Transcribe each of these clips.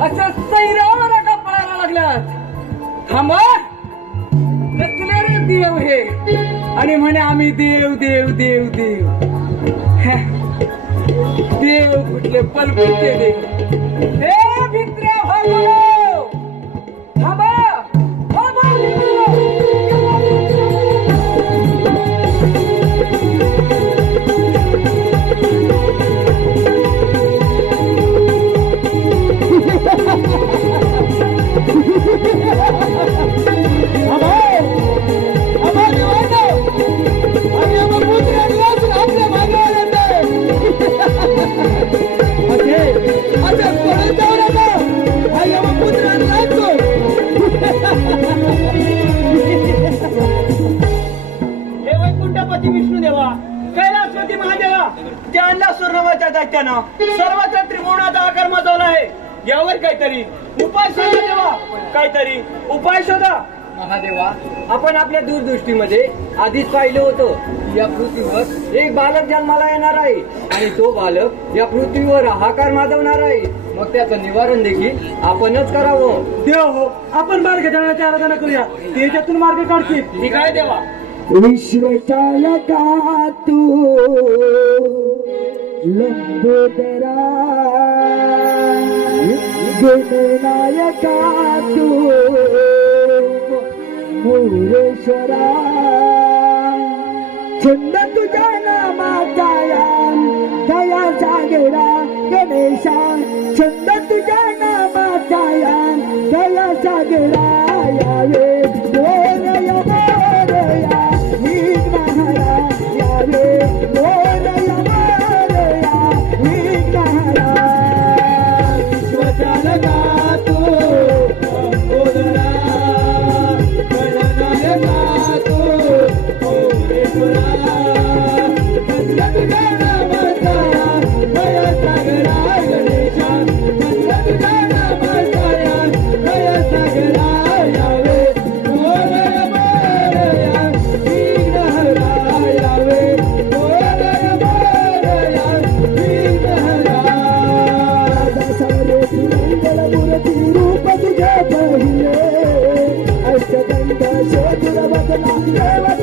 अशा सैरावर का पळायला लागल्यात? थांबा. नसले रे देव हे. आणि म्हणे आम्ही देव देव देव देव. देव कुठले पलकुटचे देव. हे भित्र्या भाऊ सर्वत्र त्रिकोणाचा आकार मजवला आहे. यावर काहीतरी उपाय शोधा देवा काहीतरी उपाय शोधा. महादेवा आपण आपल्या दूरदृष्टीमध्ये आधीच पाहिलं होतं. या पृथ्वीवर एक बालक जन्माला येणार आहे. आणि तो बालक या पृथ्वीवर हाकार माजवणार आहे. मग त्याचं निवारण देखील आपणच करावं. देव हो आपण मार्ग जाण्याची आराधना करूया. त्याच्यातून मार्ग काढतील. ठीक आहे देवा. विश्वचालका तू लतो त न पूरे स्व चुनता Never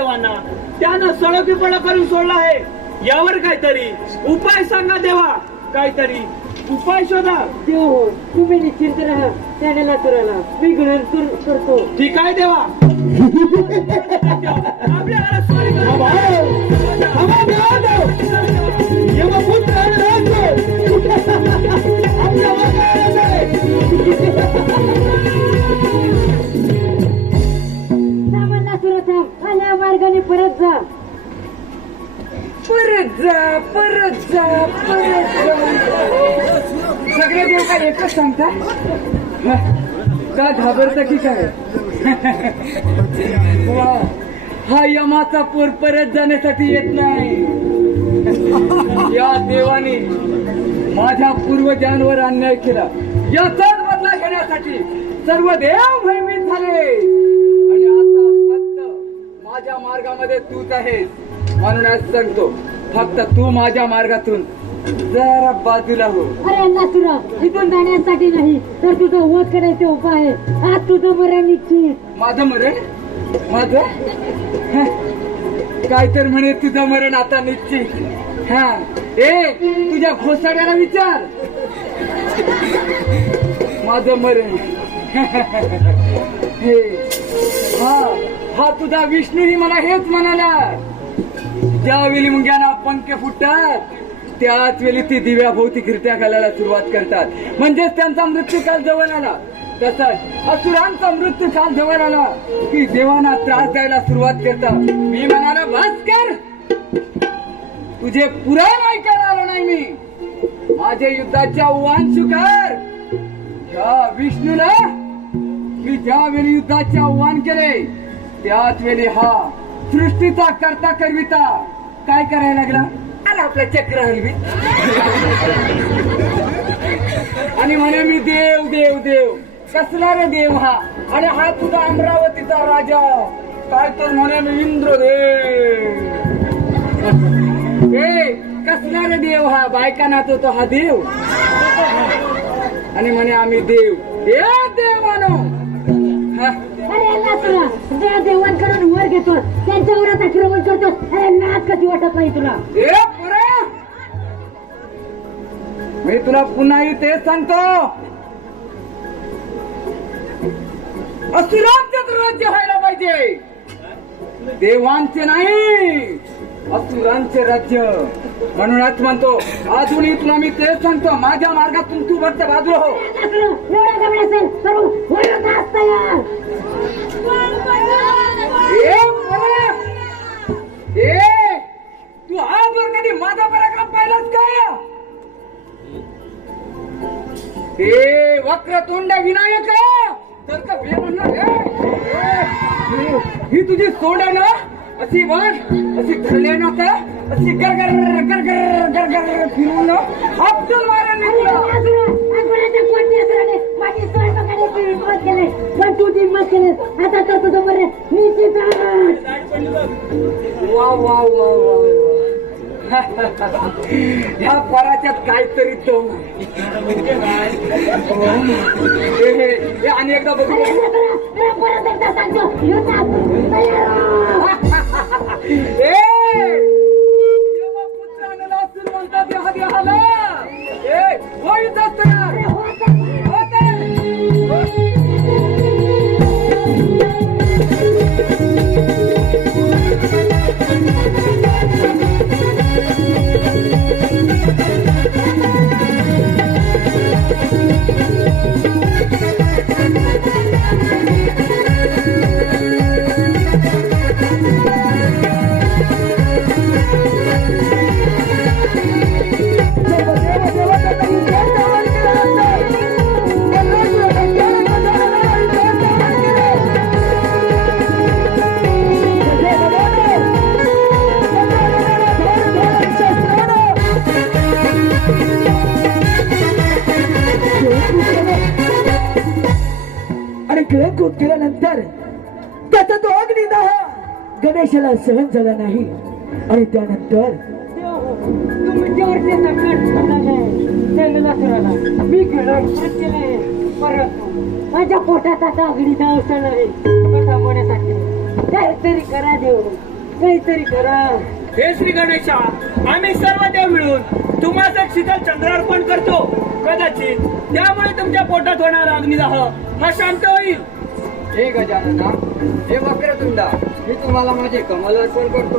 देवांना. त्यानं सळकीपणा करून सोडला आहे. यावर काहीतरी उपाय सांगा देवा. काहीतरी उपाय शोधा. देव तुम्ही निश्चिंत राहा. त्याने लातूराला मी ग्रहण कर- करतो. ठीक आहे देवा. स्वारी करू. सामान एकच सांगता का घाबरता की काय? हा यमाचा पोर परत जाण्यासाठी येत नाही. या देवाने माझ्या पूर्वजांवर अन्याय केला. याचाच बदला घेण्यासाठी सर्व देव भयभीत झाले. आणि आता फक्त माझ्या मार्गामध्ये तूच आहेस म्हणून आज सांगतो. फक्त तू माझ्या मार्गातून जरा बाजूला हो. अरे नासुरा इथून जाण्यासाठी नाही तर तुझं वध करायचे उपाय आहे. आज तुझं मरण निश्चित. माझं मरण? माझं. काय तर म्हणे तुझं मरण आता निश्चित. हा. ए तुझ्या घोसाड्याला विचार. माझं मरण. हे हा हा तुझा विष्णूही मला हेच म्हणाला. ज्यावेळी मुंग्यांना पंख फुटतात त्याच वेळी ती दिव्या भोवती कीर्त्या घालायला सुरुवात करतात. म्हणजेच त्यांचा मृत्यू काल जवळ आला. तसंच असुरांचा मृत्यू काल जवळ आला की देवांना त्रास द्यायला सुरुवात करतात. मी म्हणाला भास्कर! तुझे पुराण ऐकायला आलो नाही मी. माझे युद्धाच्या वांशुकार स्वीकार विष्णूला मी ज्या वेळी युद्धाचे आव्हान केले त्याच वेळी हा सृष्टीचा करता करविता. काय करायला लागला? आला आपला चक्र हरवी आणि म्हणे मी देव देव देव. कसला रे देव हा? आणि हा तुझा अमरावतीचा राजा. काय तर म्हणे मी इंद्रदेव ए कसला रे देव हा? बायका नाचवतो हा देव. आणि म्हणे आम्ही देव. ए देवानो. हा? अरे नासुरा जे देवण करून वर घेतो त्यांच्यावर आक्रमण करतो. अरे नाच कशी वाटत नाही तुला. ए पुरा! मी तुला पुन्हा तेच सांगतो. असुरांचेच राज्य व्हायला पाहिजे. देवांचे नाही असुरांचे राज्य. म्हणूनच म्हणतो अजूनही तुला मी तेच सांगतो. माझ्या मार्गातून तू फक्त बाजूला हो. एवढा असेल अशी बघ अशी धरले ना का अशी गरगर गरगर गरगर फिरून आपटून मी केले पण तू ती हिंमत केलीस आता तर तुझं निश्चित आहे. वा वा वा वा वा ह्या पराच्यात काहीतरी तो एकदा बघू परत एकदा सांगतो युद्धात तयार हो. ए यमपुत्रानं सुरू म्हणतात या हवी आणि केल्यानंतर त्याचा तो अग्निदाह गणेशाला सहन झाला नाही. आणि त्यानंतर मी माझ्या पोटात आता अग्निदाह उसळला आहे थांबवण्यासाठी काहीतरी करा देव काहीतरी करा हे श्री गणेशा आम्ही सर्व देव मिळून तुम्हाला शीतल चंद्रार्पण करतो. कदाचित त्यामुळे तुमच्या पोटात होणारा अग्निदाह हा शांत होईल. हे गजानना हे वक्रतुंडा मी तुम्हाला माझे कमल अर्पण करतो.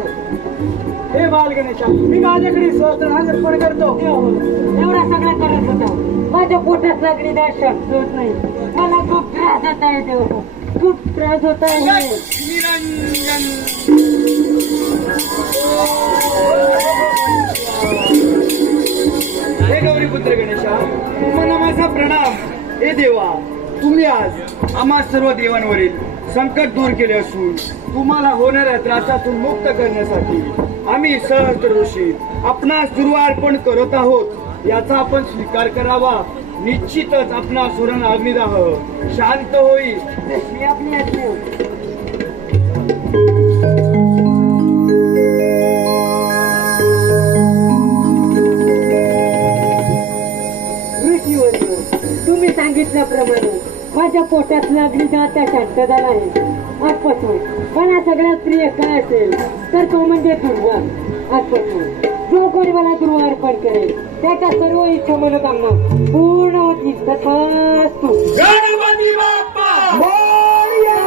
हे बाल गणेशा मी माझ्याकडे सहस्त्र अर्पण करतो. एवढा सगळा करत होता. माझ्या पोटात अग्निदाह शांत होत नाही मला खूप त्रास होत आहे देव. खूप त्रास होत आहे. हे गौरीपुत्र गणेशा तुम्हाला माझा प्रणाम. हे देवा तुम्ही आज आम्हा सर्व देवांवरील संकट दूर केले असून तुम्हाला होणाऱ्या त्रासातून मुक्त करण्यासाठी आम्ही सहस्त्र ऋषी आपणास दुर्वार्पण करत आहोत. याचा आपण स्वीकार करावा. निश्चितच आपणा सुरण अग्निदाह शांत होईल मी आपली तुम्ही सांगितल्याप्रमाणे माझ्या पोटात लागली जाता शांत झाला आहे. आजपासून पण हा सगळ्यात प्रिय काय असेल तर तो म्हणजे दुर्वा आजपासून जो कोणी मला दुर्वा अर्पण करेल त्याच्या सर्व इच्छा मनोकामना पूर्ण होतील तथास्तु. गणपती बाप्पा! मोरया!